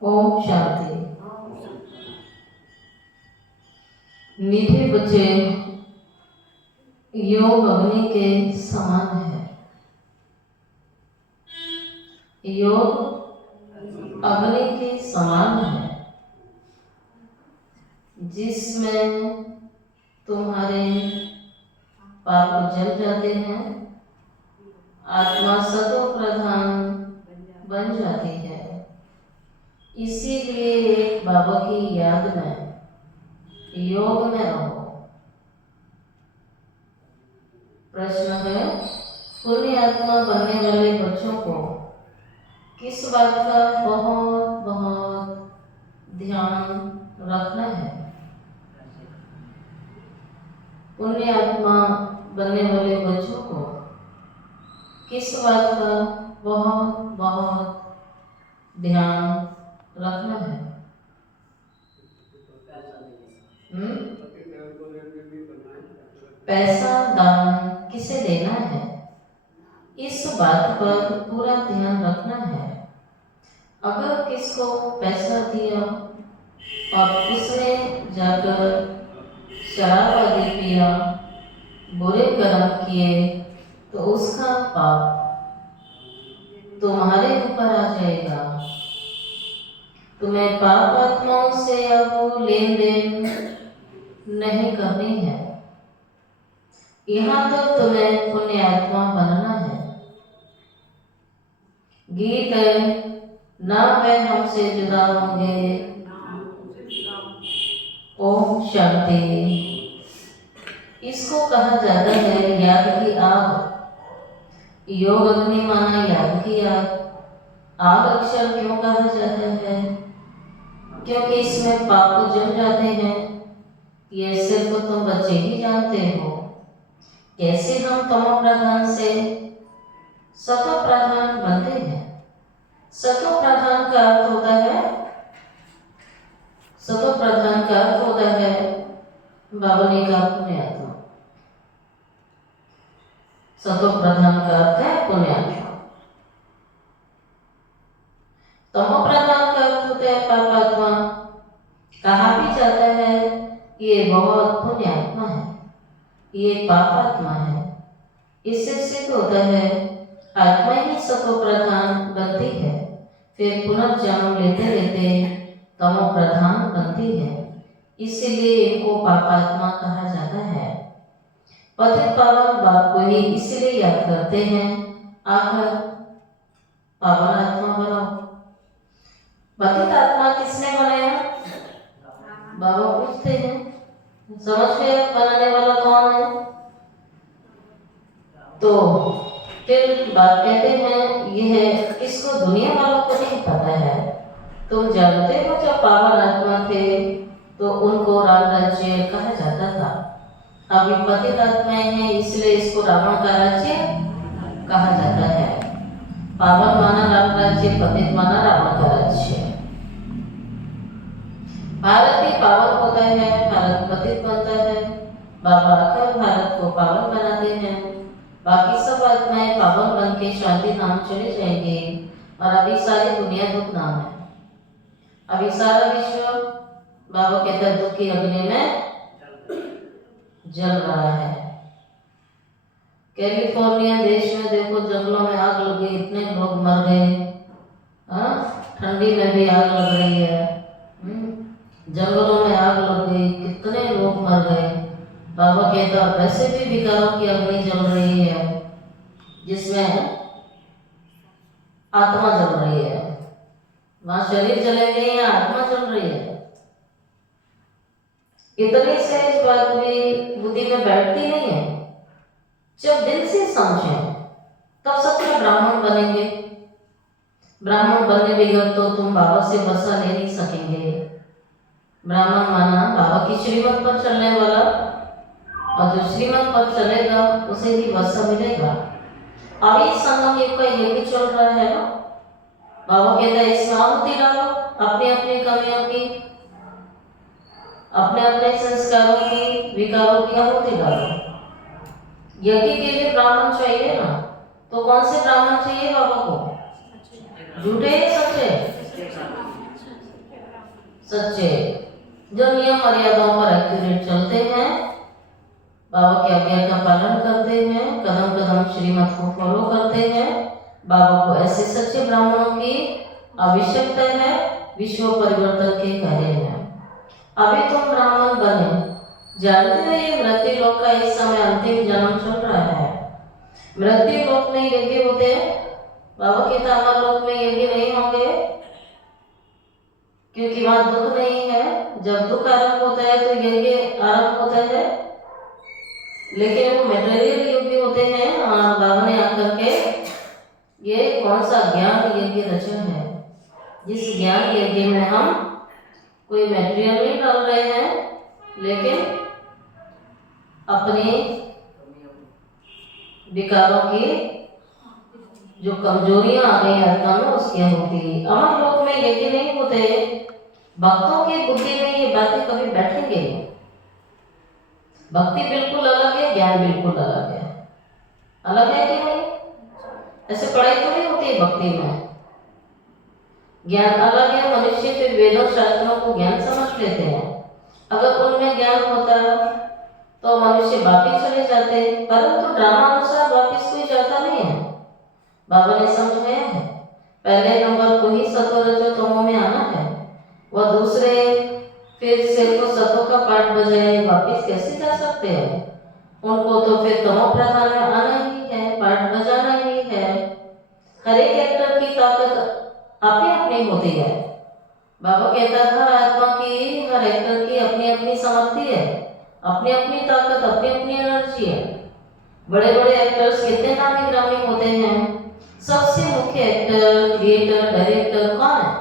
ओम शांति। मीठे बच्चे, योग अग्नि के समान है। योग अग्नि के समान है जिसमें तुम्हारे पाप जल जाते हैं, आत्मा सतो प्रधान बन जाती है। इसीलिए एक बाबा की याद में योग में रहो। प्रश्न है, पुण्य आत्मा बनने वाले बच्चों को किस बात का बहुत बहुत ध्यान रखना है? पुण्य आत्मा बनने वाले बच्चों को किस बात का बहुत बहुत ध्यान रखना है? पैसा दान किसे देना है, इस बात पर पूरा ध्यान रखना है। अगर किसको पैसा दिया और उसने जाकर शराब आदि पिया, बुरे कर्म किए, तो उसका पाप तुम्हारे ऊपर आ जाएगा। तुम्हें पाप आत्माओं से अब लेन देन नहीं करनी है। यहाँ तक तुम्हें पुण्य आत्मा बनना है। गीत है, ना वे हमसे जुदा होंगे। ओम शांति। इसको कहा जाता है याद की आग। योग अग्नि माना याद की आग। आग अक्षर क्यों कहा जाता है? क्योंकि इसमें पाप जम जाते हैं। ये सिर्फ तुम बच्चे ही जानते हो। कैसे हम तमो प्रधान से सतो प्रधान बनते हैं। सतो प्रधान का अर्थ होता है, सतो प्रधान का अर्थ होता है बाबा ने कहा पुण्य आत्मा। सतो प्रधान का अर्थ है पुण्य आत्मा। तमो प्रधान का अर्थ होता है पाप आत्मा। कहा भी जाता है ये बहुत पुण्य आत्मा है, ये पाप आत्मा है। इससे सिद्ध होता है आत्मा ही सतो प्रधान बनती है, फिर पुनर्जन्म लेते लेते तमो प्रधान बनती है। इसीलिए इनको पापात्मा कहा जाता है। पतित पावन बाप को ही इसलिए याद करते हैं, आखिर पावन आत्मा बनाओ। पतित आत्मा किसने बनाया? बाबा पूछते हैं। समझ गए बनाने वाला कौन है? तो फिर बात कहते हैं यह इसको दुनिया वालों को नहीं पता है। तुम जानते हो जब पावन आत्मा थे तो उनको राम राज्य कहा जाता था। अभी पतित आत्माएं हैं इसलिए इसको रावण का राज्य कहा जाता है। पावन माना राम राज्य, पतित माना रावण का राज्य। भारत ही पावन होता है, भारत पतित बनता है। बाबा आकर भारत को पावन बनाते हैं। बाकी सब आत्माएं पावन बन के शांति धाम चले जाएंगे। और अभी सारी दुनिया दुख नाम है। अभी सारा विश्व बाबा कहते हैं दुख की अग्नि में जल रहा है। कैलिफोर्निया देश में देखो जंगलों में आग लगी, इतने लोग मर गए। ठंडी में भी आग लग रही है। जंगलों में आग लग गई, कितने लोग मर गए। बाबा कहता वैसे भी विकारों की अग्नि जल रही है जिसमें आत्मा जल रही है। वहां शरीर जलेंगे या आत्मा जल रही है। इतनी सहज बात भी बुद्धि में बैठती नहीं है। जब दिल से समझें तब सच में ब्राह्मण बनेंगे। ब्राह्मण बनने बगैर तो तुम बाबा से वसा ले नहीं सकेंगे। ब्राह्मण माना बाबा की श्रीमत पर चलने वाला, और जो श्रीमत पर चलेगा उसे ही वसा मिलेगा। अभी संगम युग का ये भी चल रहा है ना। बाबा कहता है इसमें आहुति डालो अपनी अपनी कमियों की, अपने अपने संस्कारों की, विकारों की आहुति डालो। यज्ञ के लिए ब्राह्मण चाहिए ना, तो कौन से ब्राह्मण चाहिए बाबा को? झूठे या सच्चे? सच्चे, जो नियम मर्यादाओं पर एक्यूरेट चलते हैं, बाबा की आज्ञा का पालन करते हैं, कदम कदम श्रीमत को फॉलो करते हैं। बाबा को ऐसे सच्चे ब्राह्मणों की आवश्यकता है विश्व परिवर्तन के कार्य में। अभी तुम ब्राह्मण बने, जानते हो ये मृत्यु लोक का इस समय अंतिम जन्म चल रहा है। मृत्यु लोक में यज्ञ होते हैं, बाबा के अमर लोक में यज्ञ नहीं होंगे, क्योंकि वहां दुख नहीं है। जब दुख आरंभ होता है तो यज्ञ आरंभ होता है, लेकिन वो मटेरियल यज्ञ होते हैं। बाबा ने आकर के ये कौन सा ज्ञान यज्ञ रचा है, जिस ज्ञान यज्ञ में हम कोई मटेरियल नहीं डाल रहे हैं, लेकिन अपने विकारों की जो कमजोरियां आ गई आत्मा में उसकी होती है। अमर लोक में यज्ञ नहीं होते, भक्तों की बुद्धि में ये बातें कभी बैठेंगे नहीं। भक्ति बिल्कुल अलग है, ज्ञान बिल्कुल अलग है। अलग है कि नहीं? ऐसे पढ़ाई थोड़ी होती है भक्ति में। ज्ञान अलग है। मनुष्य फिर वेदों शास्त्रों को ज्ञान समझ लेते हैं। अगर उनमें ज्ञान होता तो मनुष्य वापिस चले जाते, परंतु ड्रामा अनुसार वापिस कोई जाता नहीं है। बाबा ने समझाया है, पहले नंबर को ही सतो रजो तमो में आना है, वह दूसरे फिर सिर को सतो का पाठ बजाए वापिस कैसे जा सकते हैं? उनको तो फिर तमो प्रधान में आना ही है, पाठ बजाना ही है। हर एक एक्टर की ताकत अपनी अपनी होती है। बाबा कहता था आत्मा की, हर एक्टर की अपनी अपनी सामर्थ्य है, अपनी अपनी ताकत, अपनी अपनी एनर्जी है। बड़े बड़े एक्टर्स कितने नामी ग्रामी होते हैं। सबसे मुख्य एक्टर, क्रिएटर, डायरेक्टर कौन है?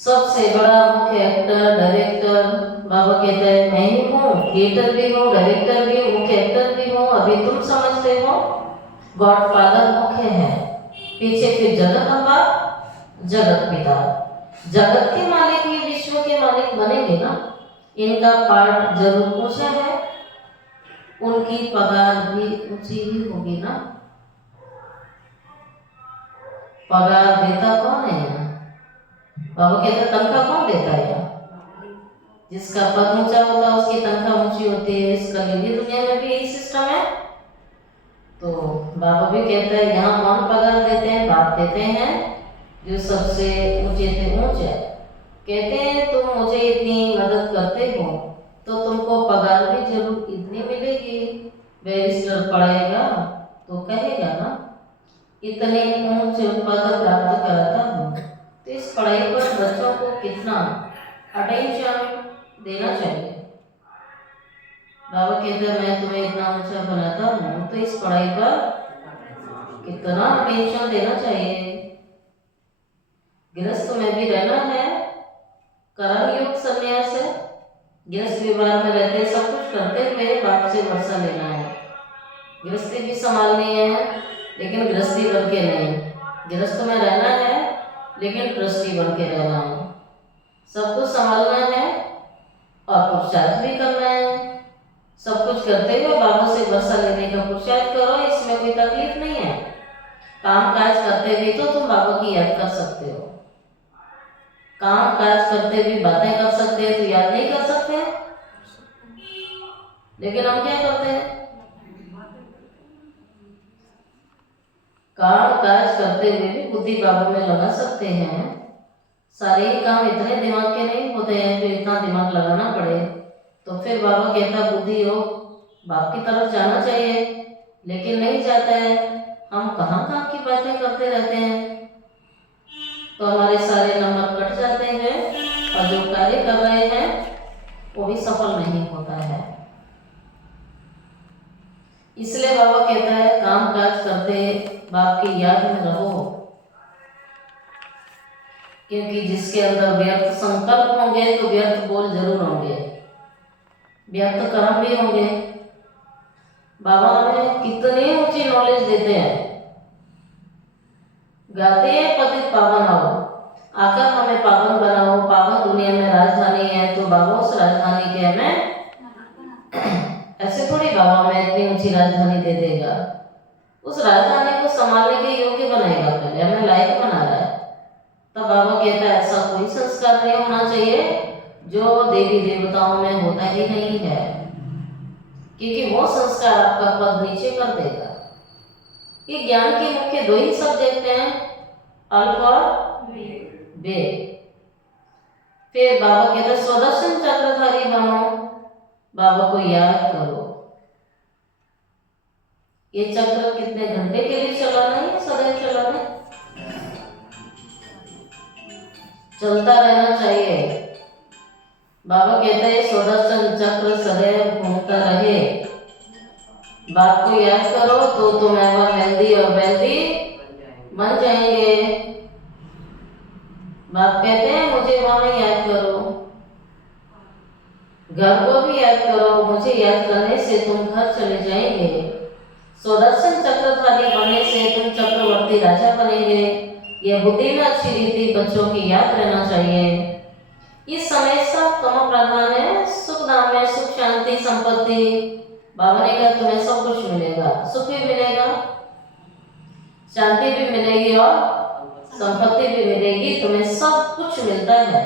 सबसे बड़ा मुख्य एक्टर, डायरेक्टर बाबा कहता है मैं ही हूँ। क्रिएटर भी हूँ, डायरेक्टर भी हूँ, मुख्य एक्टर भी हूँ। अभी तुम समझते हो गॉडफादर मुख्य है, पीछे फिर जगत अम्बा, जगत पिता। जगत के मालिक ही विश्व के मालिक बनेंगे ना। इनका पाठ जरूर ऊंचा है, उनकी पगार भी ऊंची ही होगी ना। पगार देता कौन है यहाँ? बाबा कहते तनख्वाह कौन देता है यहाँ? जिसका पद ऊंचा होता है उसकी तनख्वाह ऊंची होती है। इसका भी दुनिया में भी यही सिस्टम है। तो बाबा भी कहता है यहाँ कौन पगार देते हैं? बाप देते हैं, जो सबसे ऊंचे से ऊंचे। कहते हैं तुम मुझे इतनी मदद करते हो तो तुमको पगार भी जरूर इतनी मिलेगी। बैरिस्टर पढ़ाएगा तो कहेगा ना इतने ऊंचे पद प्राप्त कराता हूँ, तो इस पढ़ाई पर बच्चों को कितना अटेंशन देना चाहिए। बाबा कहते हैं मैं तुम्हें इतना ऊंचा बनाता हूँ तो इस पढ़ाई पर कितना अटेंशन देना चाहिए। गृहस्थ में भी रहना है, कर्म युक्त संन्यास है। गृहस्थ विवाह में रहते सब कुछ करते हुए बाप से वर्षा लेना है। गृहस्थी भी संभालनी है, लेकिन गृहस्थी बन के नहीं। गृहस्थ में रहना है लेकिन गृहस्थी बन के रहना है। सब कुछ संभालना है और पुरुषार्थ भी करना है। सब कुछ करते हुए बाबा से वर्षा लेने का पुरुषार्थ करो, इसमें कोई तकलीफ नहीं है। काम काज करते हुए तो तुम बाबा की याद कर सकते हो। काम काज करते हुए बातें कर सकते हैं तो याद नहीं कर सकते हैं। लेकिन हम क्या करते हैं? काम काज करते हुए भी बुद्धि बाबा में लगा सकते हैं। सारे ही काम इतने दिमाग के नहीं होते हैं जो इतना दिमाग लगाना पड़े। तो फिर बाबा कहता बुद्धि हो बाप की तरफ जाना चाहिए, लेकिन नहीं जाता है। हम कहाँ कहाँ की बातें करते रहते हैं, तो हमारे सारे नंबर कट जाते हैं और जो कार्य कर रहे हैं वो भी सफल नहीं होता है। इसलिए बाबा कहता है काम काज करते बाप की याद में रहो, क्योंकि जिसके अंदर व्यर्थ संकल्प होंगे तो व्यर्थ बोल जरूर होंगे, व्यर्थ कर्म भी होंगे। बाबा हमें कितनी ऊंची नॉलेज देते हैं, गाते हैं पतित पावन आओ, आकर हमें पावन बनाओ। पावन दुनिया में राजधानी है तो बाबा उस राजधानी के हमें ऐसे थोड़ी बाबा हमें इतनी ऊंची राजधानी दे देगा। उस राजधानी को संभालने के योग्य बनाएगा, पहले हमें लायक बना रहा है। तब बाबा कहता है ऐसा कोई संस्कार नहीं होना चाहिए जो देवी देवताओं में होता ही नहीं है, क्योंकि वो संस्कार आपका पद नीचे कर देगा। ये ज्ञान के मुख्य दो ही सब्जेक्ट हैं, अल्प और वेद। फिर बाबा कहते स्वदर्शन चक्रधारी बनो, बाबा को याद करो। ये चक्र कितने घंटे के लिए चलाना है? सदैव चलाना है, चलता रहना चाहिए। बाबा कहते हैं स्वदर्शन चक्र सदैव घूमता रहे। बाप को याद करो तो तुम एवं वेल्दी और वेल्दी बन जाएंगे। बाप कहते हैं मुझे वहां याद करो, घर को भी याद करो, मुझे याद करने से तुम घर चले जाएंगे। स्वदर्शन चक्रधारी बनने से तुम चक्रवर्ती राजा बनेंगे। यह बुद्धि में अच्छी रीति बच्चों की याद रहना चाहिए। इस समय सब तमो प्रधान है, सुख धाम में सुख शांति संपत्ति। बाबा ने कहा तुम्हें सब कुछ मिलेगा, सुख भी मिलेगा, शांति भी मिलेगी और संपत्ति भी मिलेगी, तुम्हें सब कुछ मिलता है।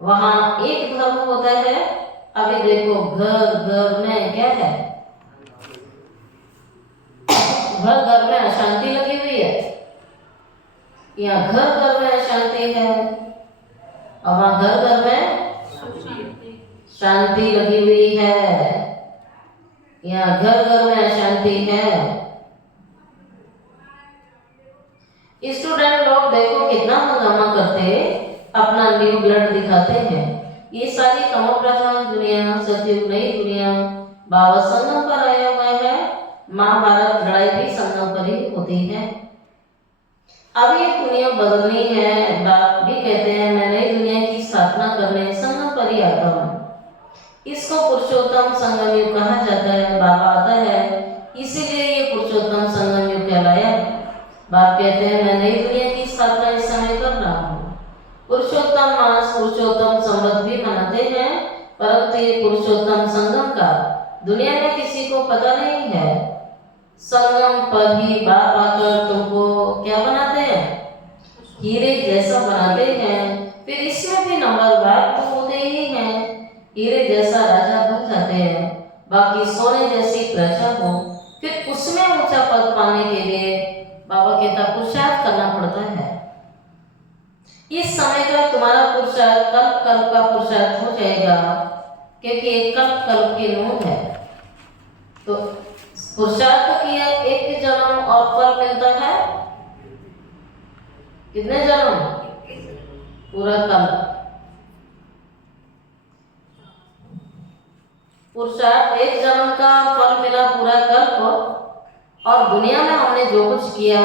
वहां एक धर्म होता है। अभी देखो घर घर में क्या है, घर घर में अशांति लगी हुई है, यहाँ घर घर में अशांति है और वहां घर घर में शांति लगी हुई है। यहाँ घर घर में अशांति है। स्टूडेंट लोग देखो कितना हंगामा करते, अपना न्यू ब्लड दिखाते हैं। ये सारी तमो प्रधान दुनिया, सतयुग नई दुनिया, बाबा संगम पर आए हुए हैं। महाभारत लड़ाई भी संगम पर ही होती है। अब ये दुनिया बदलनी है। बाप भी कहते हैं मैं नई दुनिया की स्थापना करने संगम पर ही आता हूँ। इसको पुरुषोत्तम संगम युग कहा जाता है। बाबा आता है इसीलिए ये पुरुषोत्तम संगम युग कहलाया। बाप कहते हैं मैं नई दुनिया की स्थापना इस समय कर रहा हूँ। पुरुषोत्तम मास, पुरुषोत्तम संवत भी मनाते हैं, परंतु ये पुरुषोत्तम संगम का दुनिया में किसी को पता नहीं है। संगम पर ही बाप आकर तुमको क्या बनाते हैं? हीरे जैसा बनाते हैं। फिर इसमें भी नंबरदार तो होते ही हैं। हीरे जैसा राजा बन जाते हैं, बाकी सोने जैसी प्रजा हो। फिर उसमें ऊंचा पद पाने के लिए बाबा कहता पुरुषार्थ करना पड़ता है। इस समय का तुम्हारा पुरुषार्थ कल्प कल्प का पुरुषार्थ हो जाएगा, क्योंकि एक कल्प कल्प की नून है। तो पुरुषार्थ किया एक जन्म और फल मिलता है कितने जन्म? पूरा कल्प। पुरुषार्थ एक जन्म का फल मिला पूरा कल्प। और दुनिया में हमने जो कुछ किया,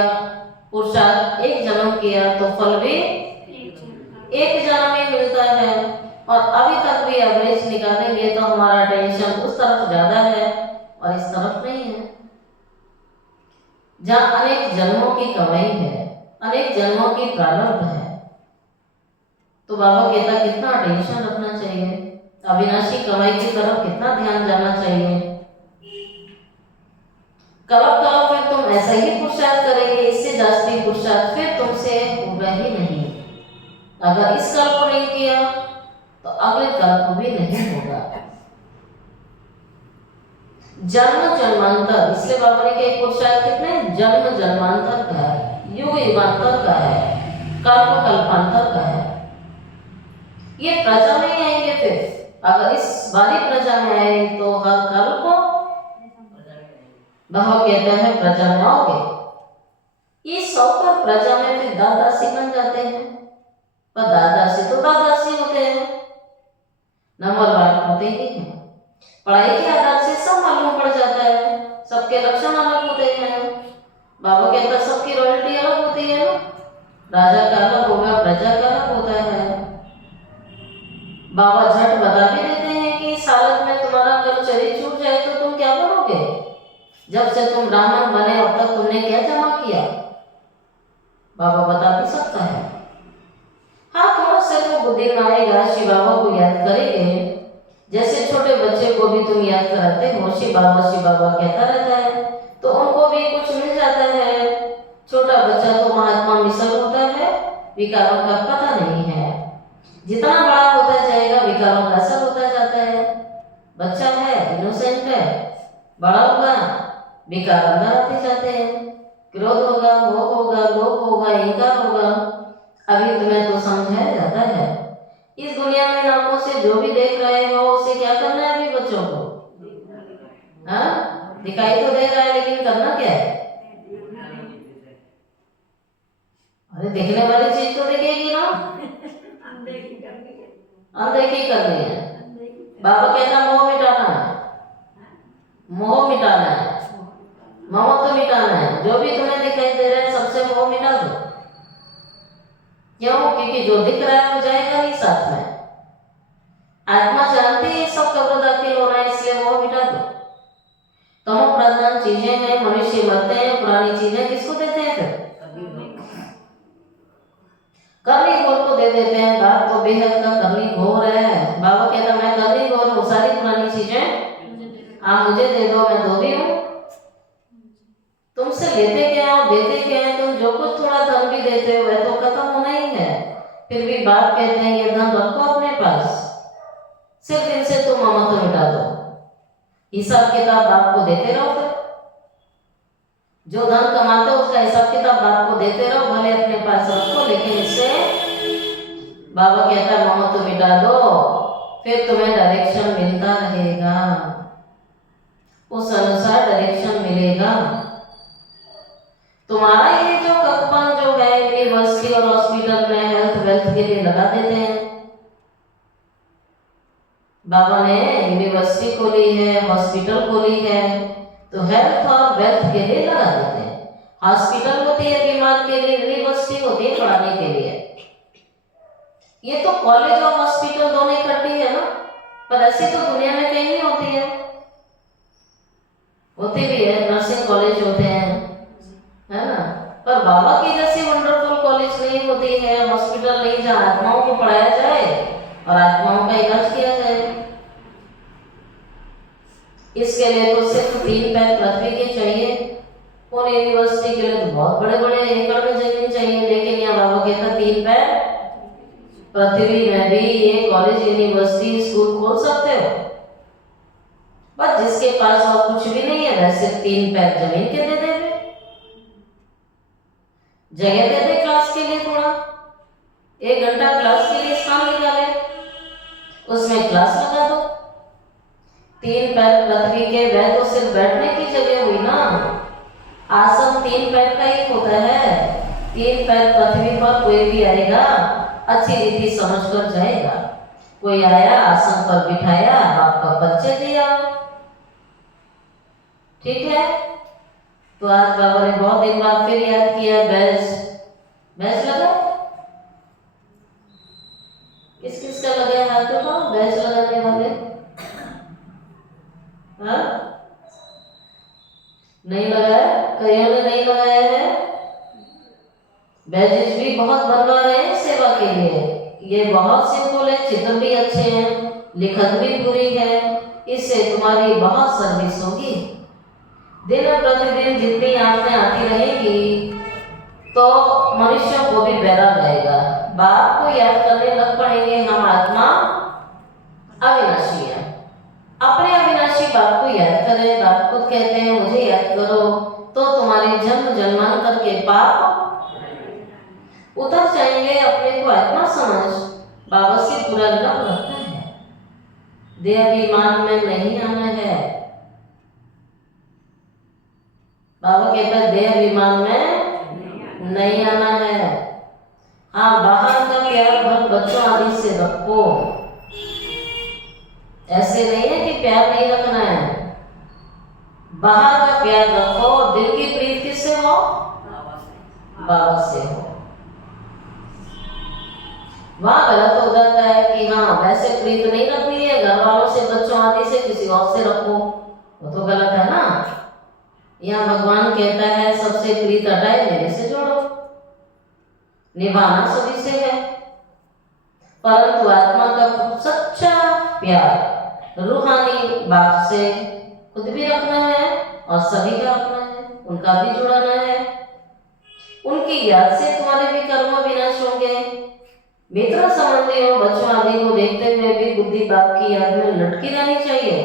पुरुषार्थ एक जन्म किया तो फल भी एक जन्म ही मिलता है। और अभी तक भी एवरेज निकालेंगे तो हमारा टेंशन उस तरफ ज्यादा है और इस तरफ नहीं है। जहाँ अनेक जन्मों की कमाई है, अनेक जन्मों की प्रारंभ है, तो बाबा कहता कितना टेंशन रखना चाहिए, अविनाशी कमाई की तरफ कितना ध्यान जाना चाहिए। कल्प कल्प फिर तुम ऐसा ही पुरुषार्थ करेंगे, इससे जास्ती पुरुषार्थ फिर तुमसे होगा ही नहीं। अगर इस कल्प नहीं किया तो अगले कल्प भी नहीं होगा। जन्म जन्मांतर, इसलिए बाबा ने कहा पुरुषार्थ कितने जन्म जन्मांतर का है, युग युगांतर का है, कल्प कल्पांतर का है। ये प्रजा में ही आएंगे। फिर अगर इस बारी प्रजा में आए तो हर कल्प बाबा कहता है प्रजा में आओगे। ये सौ पर प्रजा में फिर दादासी बन जाते हैं, पर दादासी तो दादासी होते हैं, नंबरवार होते ही हैं। पढ़ाई के आधार से सब मालूम पड़ जाता है, सबके लक्षण अलग होते हैं। बाबा कहता सबकी रॉयल्टी अलग होती है, राजा का अलग होगा, प्रजा का अलग होता है। बाबा झट बता भी देते हैं कि इस हालत में तुम्हारा कल शरीर छूट जाए तो तुम क्या बनोगे। जब से तुम ब्राह्मण बने अब तक तुमने क्या जमा किया, बाबा बता भी सकता है। हाँ, थोड़ा से तो बुद्धि में आएगा, शिव बाबा को याद करेंगे। जैसे छोटे बच्चे को भी तुम याद कराते हो, शिव बाबा कहता रहता है, तो उनको भी कुछ मिल जाता है। छोटा बच्चा तो महात्मा मिसल होता है, विकारों का पता नहीं है। जितना बड़ा होता जाएगा विकारों का असर होता जाता है। बच्चा है, इनोसेंट है, बड़ा होगा विकार अंदर आते जाते हैं। क्रोध होगा, मोह होगा, लोभ होगा, अहंकार होगा। अभी तुम्हें तो समझाया जाता है इस दुनिया में आंखों से जो भी देख रहे हो उसे क्या करना है अभी बच्चों को? हाँ, दिखाई तो दे रहा है लेकिन करना क्या है? अरे देखने वाली चीज तो दिखेगी ना, अनदेखी करनी है। बाबा कहता मोह मिटाना है, मोह मिटाना है, ममत्व मिटाना है। जो भी तुम्हें दिखाई दे रहा है सबसे मोह मिटा दो। क्यों? क्योंकि जो दिख रहा है वो जाएगा नहीं साथ में। आत्मा जानती है सब कब्र दाखिल होना है, इसलिए मोह मिटा दो। तमो प्रधान चीजें हैं, मनुष्य मरते हैं, पुरानी चीजें किसको देते हैं फिर? करनी घोर को दे देते हैं। बाप तो बेहद का करनी घोर है। बाबा कहता मैं करनी घोर हूँ, सारी पुरानी चीजें आप मुझे दे दो, मैं धोबी हूँ। तुमसे लेते क्या हो, देते क्या है? तुम जो कुछ थोड़ा धन भी देते हो वह तो खत्म होना ही है। फिर भी बाप कहते हैं ये धन रखो अपने पास, सिर्फ इनसे तुम ममत्व मिटा दो। हिसाब किताब बाप को देते रहो। फिर जो धन कमाते हो उसका हिसाब किताब बाप को देते रहो, भले अपने पास रखो, लेकिन इससे बाबा कहता है ममत्व मिटा दो, फिर तुम्हें डायरेक्शन मिलता रहेगा, उस अनुसार डायरेक्शन मिलेगा। तुम्हारा ये जो कपन जो है यूनिवर्सिटी और हॉस्पिटल में हेल्थ वेल्थ के लिए लगा देते हैं। बाबा ने यूनिवर्सिटी खोली है, हॉस्पिटल खोली है, तो हेल्थ और वेल्थ के लिए लगा देते हैं। हॉस्पिटल होती है बीमार के लिए, यूनिवर्सिटी होती है पढ़ाने के लिए। ये तो कॉलेज और हॉस्पिटल दोनों इकट्ठी है ना, पर ऐसी तो दुनिया में कहीं नहीं होती है। होती भी है, नर्सिंग कॉलेज होते हैं, है ना, पर बाबा की जैसी वंडरफुल कॉलेज नहीं होती है, हॉस्पिटल नहीं जहाँ आत्माओं को पढ़ाया जाए और आत्माओं का इलाज किया जाए। इसके लिए तो सिर्फ 3 पैर पृथ्वी के चाहिए। कौन यूनिवर्सिटी के लिए तो बहुत बड़े बड़े एकड़ में जमीन चाहिए, लेकिन यहाँ बाबा कहता 3 पैर पृथ्वी में भी ये कॉलेज यूनिवर्सिटी स्कूल खोल सकते हो। बस जिसके पास और कुछ भी नहीं है वह सिर्फ 3 पैर जमीन के दे देवे, जगह दे दे क्लास के लिए, थोड़ा 1 घंटा क्लास के लिए स्थान निकाले, उसमें क्लास लगा दो। 3 पैर पृथ्वी के वह तो सिर्फ बैठने की जगह हुई ना। आसन 3 पैर का ही होता है। 3 पैर पृथ्वी पर कोई भी आएगा अच्छी रीति समझ कर जाएगा। कोई आया आसन पर बिठाया, आपका परिचय दिया, ठीक है। तो आज बाबा ने बहुत दिन बाद फिर याद किया, बैच लगा। किस किस का लगा है हाथ उठाओ, बैच लगाने वाले। हाँ, नहीं लगाया, कईयों ने नहीं लगाया है। बैजेस भी बहुत बनवा रहे हैं सेवा के लिए। ये बहुत सिंपल है, चित्र भी अच्छे हैं, लिखत भी पूरी है, इससे तुम्हारी बहुत सर्विस होगी। दिन प्रतिदिन जितनी आंखें आती रहेगी तो मनुष्यों को भी बहरा रहेगा। बाप को याद करने लग पड़ेंगे। हम आत्मा अविनाशी है, अपने अविनाशी बाप को याद करें। बाप खुद कहते हैं मुझे याद करो तो तुम्हारे जन्म जन्मांतर के पाप उतर जाएंगे। अपने को आत्मा समझ, बाबा से पूरा लग रखना है, देहाभिमान में नहीं आना है। बाबा कहता है देहाभिमान में नहीं आना है। हाँ, बाहर का प्यार भर बच्चों आदि से रखो, ऐसे नहीं है कि प्यार नहीं रखना है। बाहर का प्यार रखो, दिल की प्रीत किससे हो? बाबा से हो। वहां गलत हो जाता है कि हाँ वैसे प्रीत नहीं रखनी है, घर वालों से, बच्चों आदि से, किसी और से रखो, वो तो गलत है ना। यहाँ भगवान कहता है सबसे प्रीत हटाए मेरे से जोड़ो, निभाना सभी से है। परंतु आत्मा का सच्चा प्यार रूहानी बाप से खुद भी रखना है और सभी का रखना है, उनका भी जुड़ाना है। उनकी याद से तुम्हारे भी कर्म विनाश होंगे। मित्र संबंधियों बच्चों आदि को देखते हुए भी बुद्धि बाप की याद में लटकी रहनी चाहिए।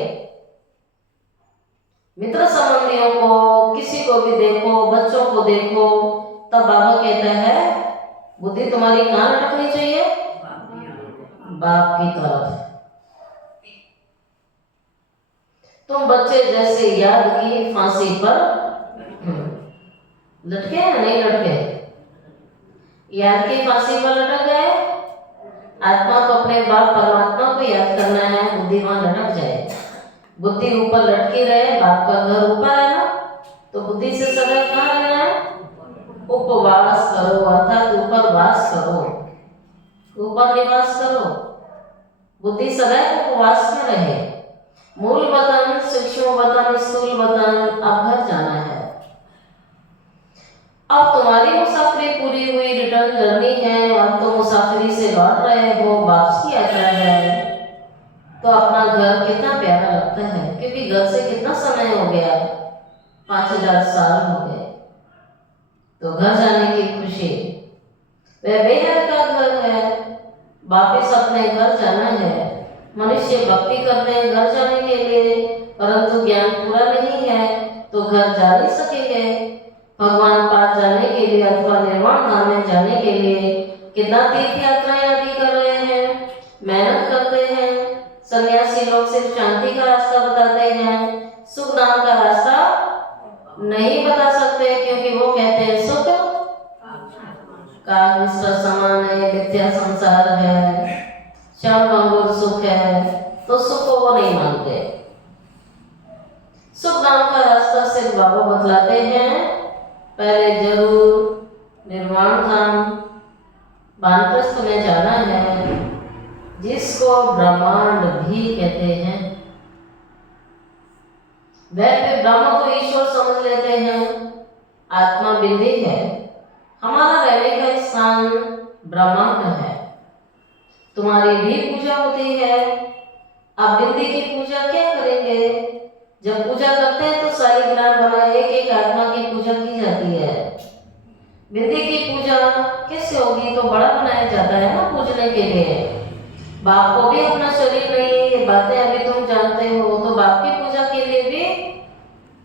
मित्र संबंधियों को, किसी को भी देखो, बच्चों को देखो, तब बाबा कहता है बुद्धि तुम्हारी कहाँ लटकनी चाहिए? बाप की तरफ। तुम बच्चे जैसे याद की फांसी पर लटके या नहीं लटके? याद की फांसी पर लटक गए। आत्मा को अपने बाप परमात्मा को याद करना है, बुद्धि वहां लटक जाए। बुद्धि ऊपर लटकी रहे, बाप का घर ऊपर है ना, तो बुद्धि से सदैव कहाँ रहना है? उपवास करो, अर्थात ऊपर वास करो, ऊपर निवास करो। बुद्धि सदैव उपवास में रहे। मूल वतन, सूक्ष्म वतन, स्थूल वतन, अब घर जाना है। अब तुम्हारी मुसाफरी पूरी हुई, रिटर्न जर्नी है। अब तो मुसाफरी से लौट रहे हो, वापसी यात्रा है। तो अपना घर कितना प्यारा लगता है, क्योंकि घर से कितना समय हो गया, 5000 साल हो गए। तो घर जाने की खुशी, वह बेहद का घर है। वापिस अपने घर जाना है। मनुष्य भक्ति करते हैं घर जाने के लिए, परंतु ज्ञान पूरा नहीं है तो घर जा नहीं सकेंगे। भगवान पास जाने के लिए अथवा निर्वाण धाम में जाने के लिए कितना तीर्थ यात्राएं आदि कर रहे हैं, मेहनत करते हैं। सन्यासी लोग सिर्फ शांति का रास्ता बताते हैं, सुख नाम का रास्ता नहीं बता सकते, क्योंकि वो कहते हैं सुख काल मिश्र समान है, मिथ्या संसार है, क्षण भंगुर सुख है, तो सुख को वो नहीं मानते। सुख नाम का रास्ता सिर्फ बाबा बतलाते हैं। पहले जरूर निर्वाण धाम वानप्रस्थ में जाना है, जिसको ब्रह्मांड भी कहते हैं। वह पे ब्रह्म को ईश्वर समझ लेते हैं। आत्मा बिंदी है, हमारा रहने का स्थान ब्रह्मांड है। तुम्हारी भी पूजा होती है। अब बिंदी की पूजा क्या करेंगे? जब पूजा करते हैं तो शालिग्राम बना एक एक आत्मा की पूजा की जाती है। बिंदी की पूजा कैसे होगी? तो बड़ा बनाया जाता है ना पूजने के लिए। बाप को भी अपना शरीर नहीं है, ये बातें अभी तुम जानते हो, तो बाप की पूजा के लिए भी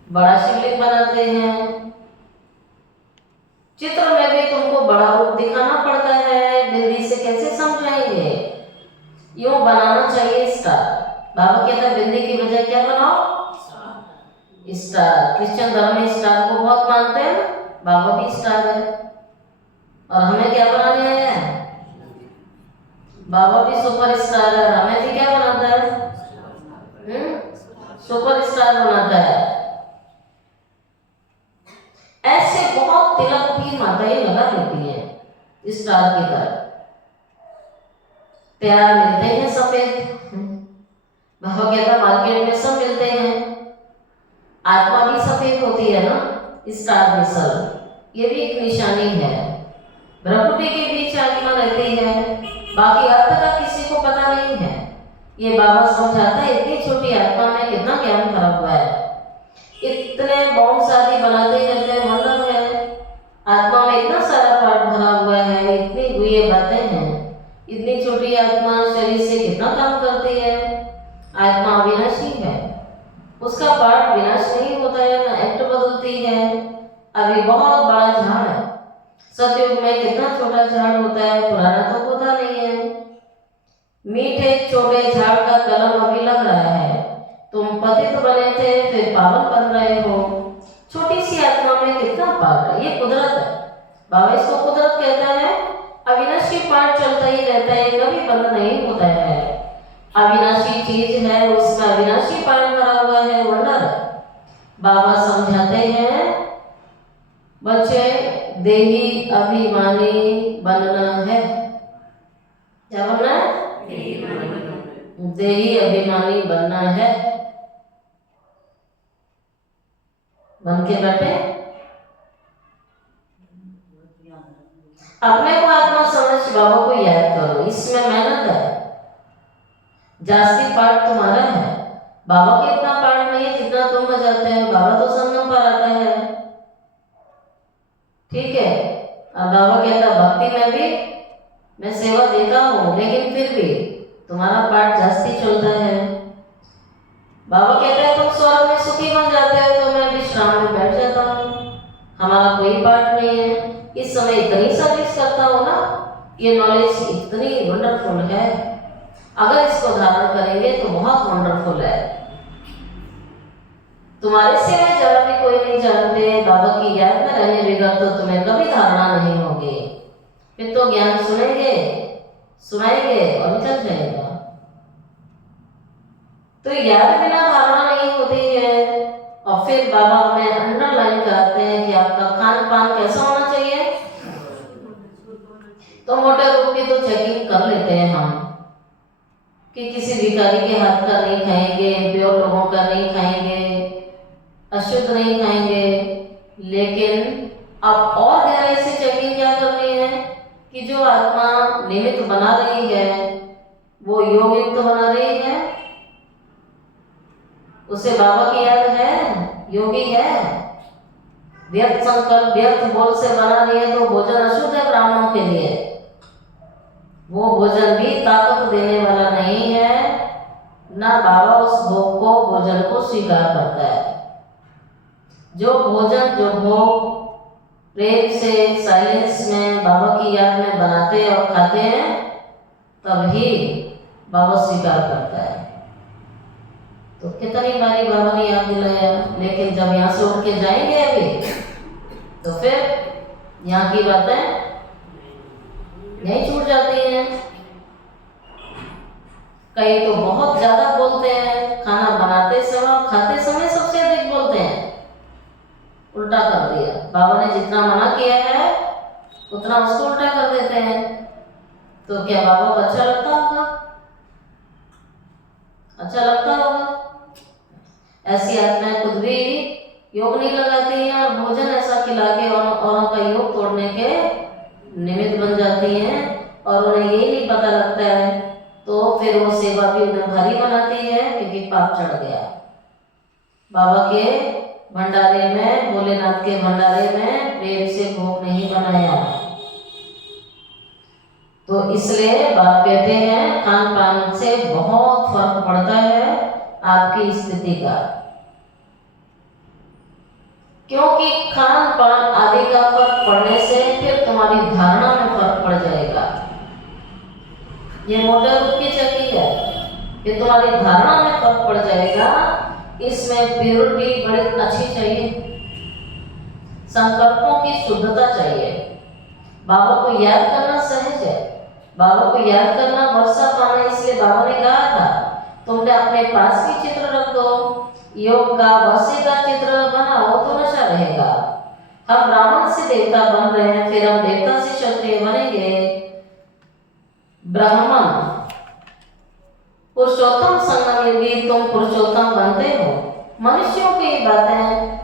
बड़ा शिवलिंग बनाते हैं। चित्र में भी तुमको बड़ा रूप दिखाना पड़ता है, बिंदी से कैसे समझाएंगे? यूं बनाना चाहिए स्टार। बाबा कहता है बिंदी की बजाय क्या बनाओ? स्टार। क्रिश्चियन धर्म में स्टार को बहुत मानते हैं, बाबा भी स्टार है। और हमें क्या बनाने आया है? बाबा भी सुपर स्टार है, हमें भी क्या बनाता है? सुपर स्टार बनाता है। ऐसे बहुत तिलक भी माताएं लगा देती हैं स्टार की तरह। प्यार मिलते हैं सफेद, बाबा कहता मार्केट में सब मिलते हैं। आत्मा भी सफेद होती है ना, स्टार मिसल, ये भी एक निशानी है। भ्रकुटी के बीच आत्मा रहती है, बाकी अर्थ का किसी को पता नहीं है। ये बाबा समझाता है इतनी छोटी आत्मा में कितना ज्ञान भरा हुआ है। इतने बॉम्ब आदि बनाते रहते हैं, वंडर है। आत्मा में इतना सारा पार्ट भरा हुआ है, इतनी गुए बातें हैं। इतनी छोटी आत्मा शरीर से कितना काम करती है। आत्मा अविनाशी है, उसका पार्ट विनाश नहीं होता है, ना एक्ट बदलती है। अभी बहुत बड़ा झाड़ है, सतयुग में कितना छोटा झाड़ होता है, पुराना तो होता नहीं है। मीठे छोटे झाड़ का कलम अभी लग रहा है। तुम पतित बने थे, फिर पावन बन रहे हो। छोटी सी आत्मा में कितना पार है, ये कुदरत है। बाबा इसको कुदरत कहता है। अविनाशी पार्ट चलता ही रहता है, कभी बंद नहीं होता है। अविनाशी चीज है, उसमें अविनाशी पार्ट भरा हुआ है, वंडर। बाबा समझाते हैं बच्चे देही अभिमानी बनना है। क्या बनना है? देही अभिमानी बनना है। बन के बैठे, अपने को आत्मा समझ बाबा को याद करो, इसमें मेहनत है। जास्ती पार्ट तुम्हारा है, बाबा का इतना पार्ट नहीं है जितना तुम बजाते हैं। बाबा तो संगम पर आता है, ठीक है। और बाबा कहता भक्ति में भी मैं सेवा देता हूँ, लेकिन फिर भी तुम्हारा पाठ जास्ती चलता है। बाबा कहते हैं तुम स्वर्ग में सुखी बन जाते हो तो मैं विश्राम में बैठ जाता हूँ, हमारा कोई पाठ नहीं है। इस समय इतनी सर्विस करता हूँ ना, ये नॉलेज इतनी वंडरफुल है, अगर इसको धारण करेंगे तो बहुत वंडरफुल है। तुम्हारे सिवाय जरा भी कोई नहीं जानते, बाबा की याद में रहने बगैर तो तुम्हें कभी धारणा नहीं होगी। फिर तो ज्ञान सुनेंगे, सुनाएंगे और निकल जाएगा। तो याद बिना धारणा नहीं होती है। और फिर बाबा हमें अंडरलाइन कराते हैं कि आपका खान पान कैसा होना चाहिए। तो मोटे रूप की तो चेकिंग कर लेते हैं हम कि किसी भिखारी के हाथ का नहीं खाएंगे, प्योर लोगों का नहीं खाएंगे, अशुद्ध नहीं खाएंगे। लेकिन अब और गहराई से चेकिंग क्या करनी है कि जो आत्मा निमित्त बना रही है वो योग युक्त बना रही है, उसे बाबा की याद है, योगी है। व्यर्थ संकल्प व्यर्थ बोल से बना रही है तो भोजन अशुद्ध है ब्राह्मणों के लिए, वो भोजन भी ताकत देने वाला नहीं है, ना बाबा उस भोग को भोजन को स्वीकार करता है। जो भोजन जो भोग प्रेम से साइलेंस में बाबा की याद में बनाते और खाते हैं तभी बाबा स्वीकार करता है। तो कितनी बारी बाबा ने याद दिलाया, लेकिन जब यहाँ से उठ के जाएंगे अभी तो फिर यहाँ की बातें नहीं छूट जाती हैं। कई तो बहुत ज्यादा बोलते हैं, खाना बनाते समय खाते समय सबसे अधिक बोलते हैं। उल्टा कर दिया, बाबा ने जितना मना किया है उतना उसको उल्टा कर देते हैं। तो क्या बाबा को अच्छा लगता होगा? अच्छा लगता होगा? ऐसी आत्माएं खुद भी योग नहीं लगाती हैं और भोजन ऐसा खिला के औरों का योग तोड़ने के निमित्त बन जाती हैं और उन्हें यही नहीं पता लगता है। तो फिर वो सेवा भी उन्हें भारी बनाती है क्योंकि पाप चढ़ गया। बाबा के भंडारे में, भोलेनाथ के भंडारे में प्रेम से भोग नहीं बनाया। तो इसलिए बात कहते हैं खान पान से बहुत फर्क पड़ता है आपकी स्थिति का, क्योंकि खान पान आदि का फर्क पड़ने से फिर तुम्हारी धारणा में फर्क पड़ जाएगा। ये मोटे रूप की चक्की है कि तुम्हारी धारणा में फर्क पड़ जाएगा। इसमें प्योरिटी बड़ी अच्छी चाहिए, संकल्पों की शुद्धता चाहिए। बाबा को याद करना सहज है, बाबा को याद करना वर्षा पाना। इसलिए बाबा ने कहा था तुमने अपने पास भी चित्र रख दो, योग का वर्षे का चित्र बनाओ तो नशा रहेगा। हम ब्राह्मण से देवता बन रहे हैं, फिर हम देवता से क्षत्रिय बनेंगे। ब्राह्मण पुरुषोत्तम संगम योगी, तुम पुरुषोत्तम बनते हो। मनुष्यों की बातें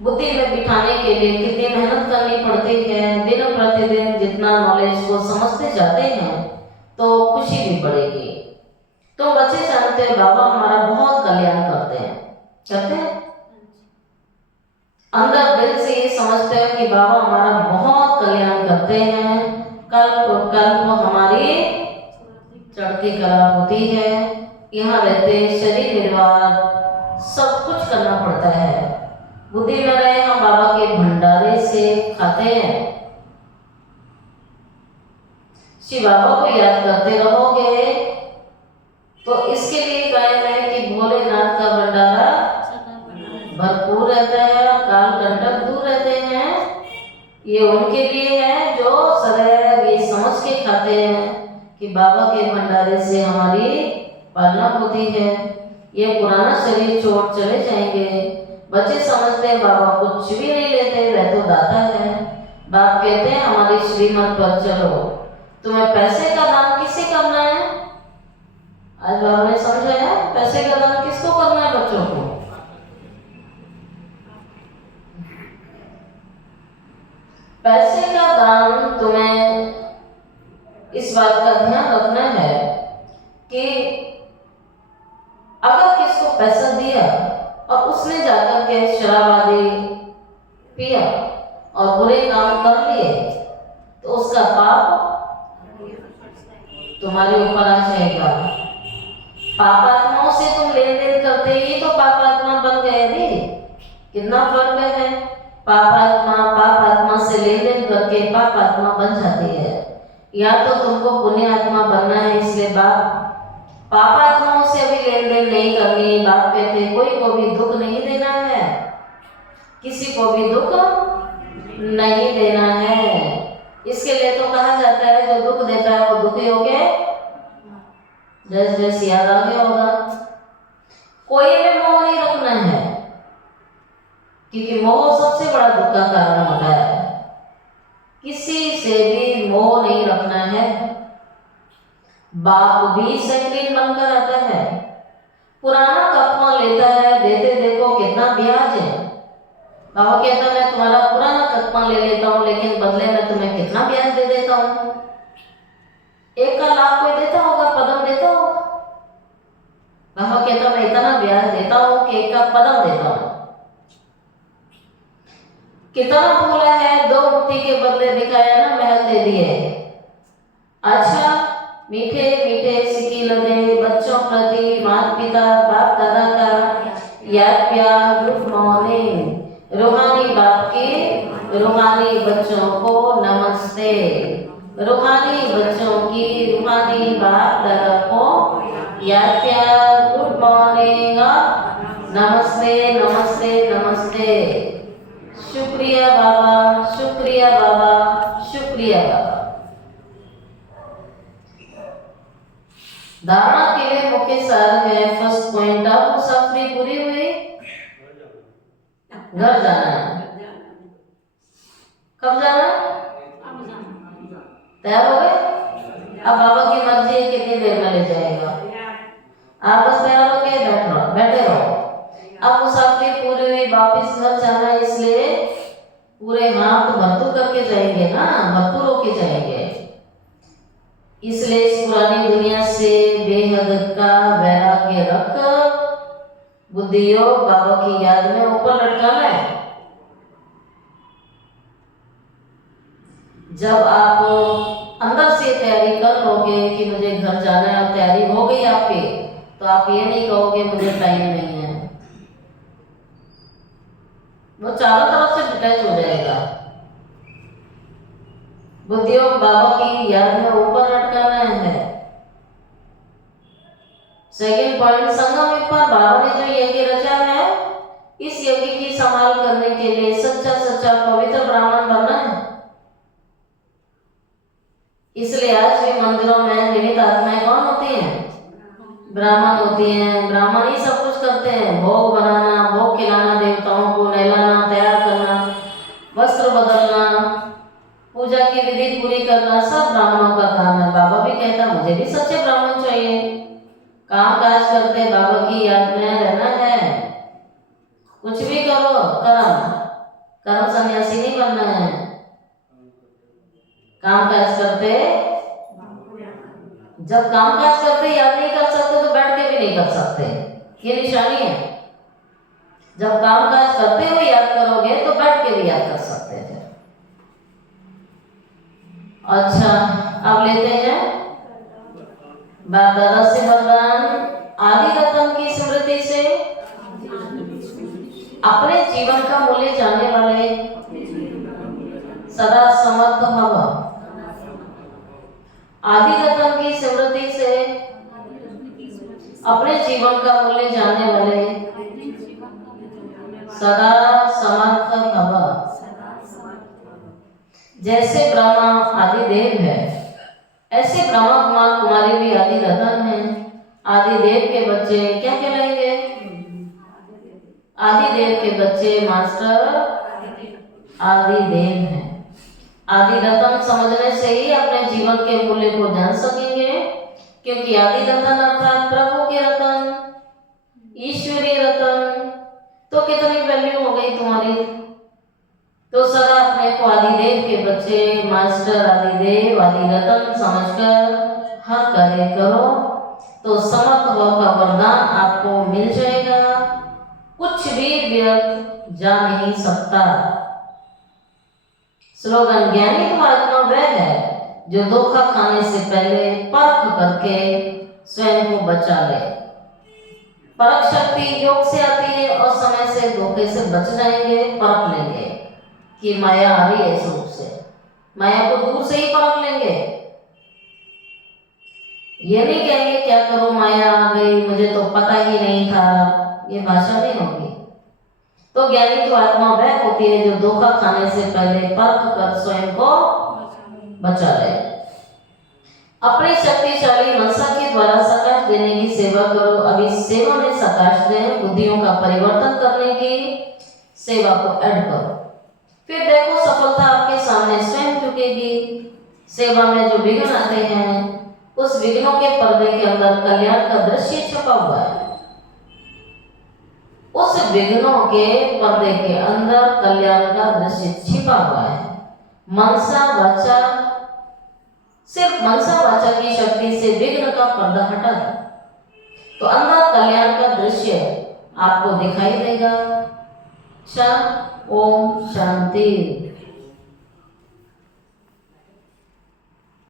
बुद्धि में बिठाने के लिए कितनी मेहनत करनी पड़ती है। दिन प्रतिदिन जितना नॉलेज को समझते जाते हैं तो खुशी भी बढ़ेगी। तो बच्चे जानते हैं बाबा हमारा बहुत कल्याण करते हैं, करते हैं। अंदर दिल से ये समझते हैं कि बाबा हमारा बहुत कल्याण करते हैं। कल्प कल्प हमारी चढ़ती कला होती है, यहाँ रहते शरीर निर्वाह सब कुछ करना पड़ता है। बुद्धि में रहे हम बाबा के भंडारे से खाते हैं। शिव बाबा को याद करते रहोगे तो इसके लिए गायन है कि भोलेनाथ का भंडारा भरपूर रहता है और काल कंटक दूर रहते हैं। ये उनके लिए है जो सदैव ये समझ के खाते हैं कि बाबा के भंडारे से हमारी पालना होती है। ये पुराना शरीर छोड़ चले जाएंगे। बच्चे समझते हैं बाबा कुछ भी नहीं लेते, वह तो दाता है। बाप कहते हैं हमारी श्रीमत पर चलो। तुम्हें पैसे का दान किसे करना है? आज बाबा ने समझाया पैसे का दान किसको करना है बच्चों को। पैसे का दान तुम्हें इस बात का ध्यान रखना है कि अगर किसको पैसा दिया और उसने जाकर के शराब आदि पिया और बुरे काम कर लिए तो उसका पाप तुम्हारे ऊपर आ जाएगा। पापात्माओं से तुम लेन देन करते ही तो पापात्मा बन गए भी। कितना फर्क है। पापात्मा से लेन देन करके पापात्मा बन जाती है। या तो तुमको पुण्य आत्मा बनना है, इसलिए पापात्माओं से अभी लेन देन नहीं करनी। बाप कहते कोई को भी दुख नहीं देना है, किसी को भी दुख नहीं देना है। इसके लिए तो कहा जाता है जो दुख देता है वो दुखी हो गए। जैसे याद आ गया होगा, कोई में मोह नहीं रखना है, क्योंकि मोह सबसे बड़ा दुख का कारण होता है। किसी से भी मोह नहीं रखना है। बाप भी सैकड़ीन बनकर आता है, पुराना कपमा लेता है, देते देखो कितना ब्याज है। बाबा कहता मैं तुम्हारा पुराना कपमा ले लेता हूँ, लेकिन बदले में तुम्हें कितना ब्याज दे देता हूँ। 1 का लाख कोई देता होगा, पदम देता होगा। बाबा कहता मैं इतना ब्याज देता हूँ कि 1 का पदम देता हूँ। कितना बोला है, 2 मुट्ठी के बदले दिखाया ना महल दे दिए। अच्छा, मीठे मीठे सिकी लदे बच्चों प्रति माता पिता बाप दादा का याद प्यार गुड मॉर्निंग। रूहानी बाप के रूहानी बच्चों को नमस्ते। रूहानी बच्चों की रूहानी बाप दादा को याद प्यार गुड मॉर्निंग, नमस्ते नमस्ते नमस्ते। शुक्रिया बाबा, शुक्रिया बाबा, शुक्रिया बाबा। धारणा के लिए मुख्य सार है। फर्स्ट पॉइंट, अब मुसाफरी पूरी हुई, घर जाना है। कब जाना? तैयार हो गए? अब बाबा की मर्जी है कितनी देर में ले जाएगा। आप बस तैयार हो गए, बैठे रहो। अब मुसाफरी पूरी हुई, वापस घर जाना है, इसलिए पूरे हाथ भरतू करके जाएंगे ना, भरतू होके जाएंगे। इसलिए इस पुरानी दुनिया से बेहद का वैराग्य रख बुद्धियोग बाबा की याद में ऊपर लटकाना है। जब आप अंदर से तैयारी कर लोगे कि मुझे घर जाना है और तैयारी हो गई आपकी, तो आप ये नहीं कहोगे मुझे टाइम नहीं है। वो चारों तरफ से डिटैच हो जाएगा। बुद्धियोग बाबा की याद में ऊपर लटकाना है। सेकंड पॉइंट, संगम पर बाबा ने जो यज्ञ रचा है, इस यज्ञ की संभाल करने के लिए सच्चा सच्चा पवित्र ब्राह्मण बनना है। इसलिए आज भी मंदिरों में निमित आत्माएं कौन होती हैं? ब्राह्मण होती हैं। ब्राह्मण ही सब कुछ करते हैं, भोग बनाना, भोग खिलाना, देवताओं को नहलाना, तैयार करना, वस्त्र बदलना, पूजा की विधि पूरी करना, सब ब्राह्मणों का काम है। बाबा भी कहता मुझे भी सच्चे ब्राह्मण चाहिए। काम काज करते बाबा की याद में रहना है। कुछ भी करो, कर्म सन्यासी नहीं बनना है। काम काज करते, जब काम काज करते याद नहीं कर सकते तो बैठ के भी नहीं कर सकते, ये निशानी है। जब काम काज करते हुए याद करोगे तो बैठ के भी याद कर सकते हैं। अच्छा, अब लेते हैं बाप दादा से वरदान। आदि रतन की स्मृति से अपने जीवन का मूल्य जानने वाले सदा समर्थ भव। आदि रतन की स्मृति से अपने जीवन का मूल्य जानने वाले सदा समर्थ भव। जैसे ब्रह्मा आदि देव है, ऐसे ब्रह्मा कुमार कुमारी भी आदि रतन हैं। आदि देव के बच्चे क्या कहलाएंगे? आदि देव के बच्चे मास्टर आदि देव हैं। आदि रतन समझने से ही अपने जीवन के मूल्य को जान सकेंगे, क्योंकि आदि रतन अर्थात प्रभु के रतन, ईश्वरीय रतन। तो कितनी वैल्यू हो गई तुम्हारी। तो सदा अपने को आदिदेव के बच्चे, मास्टर आदिदेव, आदि रतन समझकर हर कार्य करो, तो समर्थ भव का वरदान आपको मिल जाएगा। कुछ भी व्यर्थ जा नहीं सकता। स्लोगन, ज्ञानी तो आत्मा वह है जो धोखा खाने से पहले परख करके स्वयं को बचा ले। परख शक्ति योग से आती है और समय से धोखे से बच जाएंगे, परख लेंगे कि माया आ रही है इस रूप से, माया को दूर से ही परख लेंगे। ये नहीं कहेंगे क्या करूं माया आ गई, मुझे तो पता ही नहीं था, ये भाषा नहीं होगी। तो ज्ञानी की आत्मा वह होती है जो धोखा खाने से पहले परख कर स्वयं को बचा ले। अपनी शक्तिशाली मनसा के द्वारा सकाश देने की सेवा करो। अभी सेवा में सकाश दें, बुद्धियों का परिवर्तन करने की सेवा को ऐड करो। फिर देखो सफलता आपके सामने स्वयं झुकेगी। सेवा में जो विघ्न आते हैं उस विघ्नों के पर्दे के अंदर कल्याण का दृश्य छपा हुआ है। उस विघ्नों के पर्दे के अंदर कल्याण का दृश्य छिपा हुआ है। मनसा वाचा, सिर्फ मनसा वाचा की शक्ति से विघ्न का पर्दा हटा दो तो अंदर कल्याण का दृश्य आपको दिखाई देगा। ओम शांति।